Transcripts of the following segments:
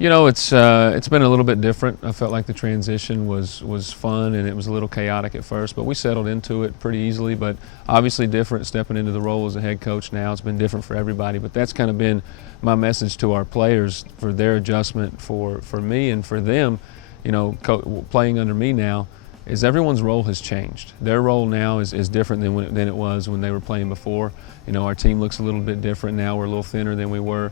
It's been a little bit different. I felt like the transition was fun and it was a little chaotic at first, but we settled into it pretty easily. But obviously different stepping into the role as a head coach now. It's been different for everybody, but that's kind of been my message to our players for their adjustment for me and for them. Playing under me now is everyone's role has changed. Their role now is different than it was when they were playing before. Our team looks a little bit different now. We're a little thinner than we were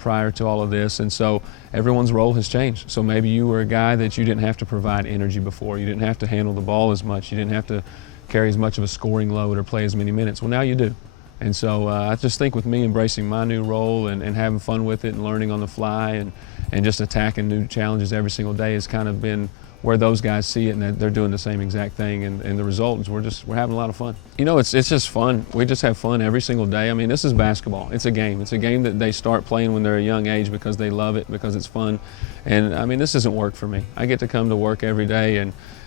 prior to all of this, and so everyone's role has changed. So maybe you were a guy that you didn't have to provide energy before. You didn't have to handle the ball as much. You didn't have to carry as much of a scoring load or play as many minutes. Well, now you do. And so I just think with me embracing my new role and having fun with it and learning on the fly and just attacking new challenges every single day has kind of been where those guys see it, and that they're doing the same exact thing, and the result is we're having a lot of fun. It's just fun. We just have fun every single day. I mean, this is basketball. It's a game. It's a game that they start playing when they're a young age because they love it, because it's fun. And I mean, this isn't work for me. I get to come to work every day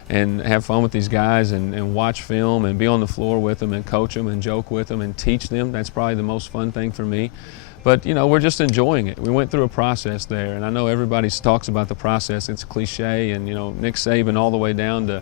and have fun with these guys and watch film and be on the floor with them and coach them and joke with them and teach them. That's probably the most fun thing for me. But, we're just enjoying it. We went through a process there, and I know everybody talks about the process. It's cliche, and, Nick Saban all the way down to,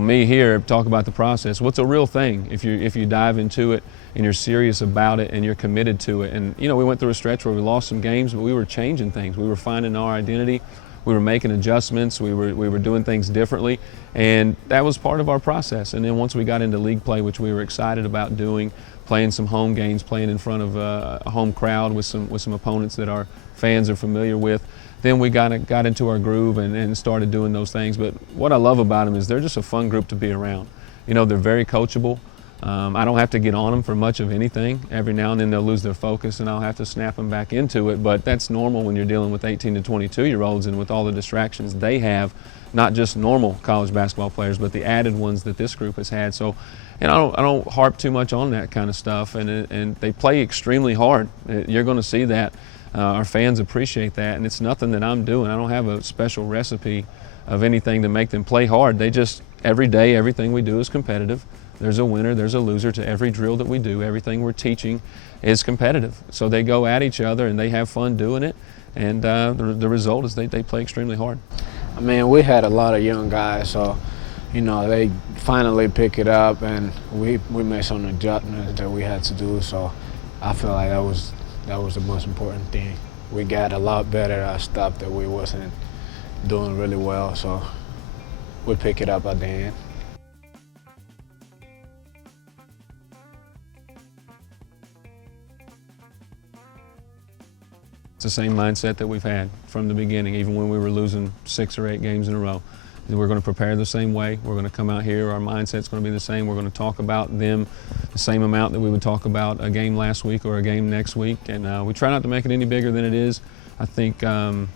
me here talk about the process. What's a real thing if you dive into it and you're serious about it and you're committed to it? And, we went through a stretch where we lost some games, but we were changing things. We were finding our identity. We were making adjustments. We were doing things differently, and that was part of our process. And then once we got into league play, which we were excited about doing, playing some home games, playing in front of a home crowd with some opponents that our fans are familiar with, then we got into our groove and started doing those things. But what I love about them is they're just a fun group to be around. They're very coachable. I don't have to get on them for much of anything. Every now and then they'll lose their focus and I'll have to snap them back into it, but that's normal when you're dealing with 18 to 22-year-olds and with all the distractions they have, not just normal college basketball players, but the added ones that this group has had. So, I don't harp too much on that kind of stuff, and they play extremely hard. You're going to see that. Our fans appreciate that, and it's nothing that I'm doing. I don't have a special recipe of anything to make them play hard. They just, every day, everything we do is competitive. There's a winner, there's a loser to every drill that we do. Everything we're teaching is competitive. So they go at each other and they have fun doing it, and the result is they play extremely hard. I mean, we had a lot of young guys, so they finally pick it up, and we made some adjustments that we had to do. So I feel like that was the most important thing. We got a lot better at stuff that we wasn't doing really well, so we pick it up at the end. It's the same mindset that we've had from the beginning, even when we were losing 6 or 8 games in a row. We're going to prepare the same way. We're going to come out here. Our mindset's going to be the same. We're going to talk about them the same amount that we would talk about a game last week or a game next week. And we try not to make it any bigger than it is. I think the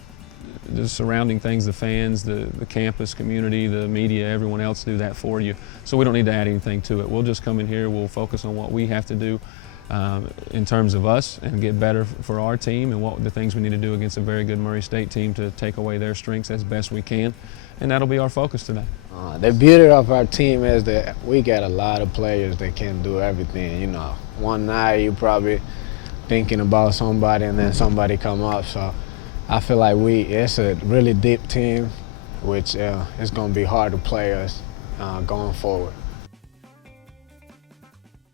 surrounding things, the fans, the campus community, the media, everyone else do that for you. So we don't need to add anything to it. We'll just come in here. We'll focus on what we have to do in terms of us and get better for our team and what the things we need to do against a very good Murray State team to take away their strengths as best we can. And that'll be our focus today. The beauty of our team is that we got a lot of players that can do everything. One night you probably thinking about somebody and then somebody come up. So I feel like it's a really deep team, which it's going to be hard to play us going forward.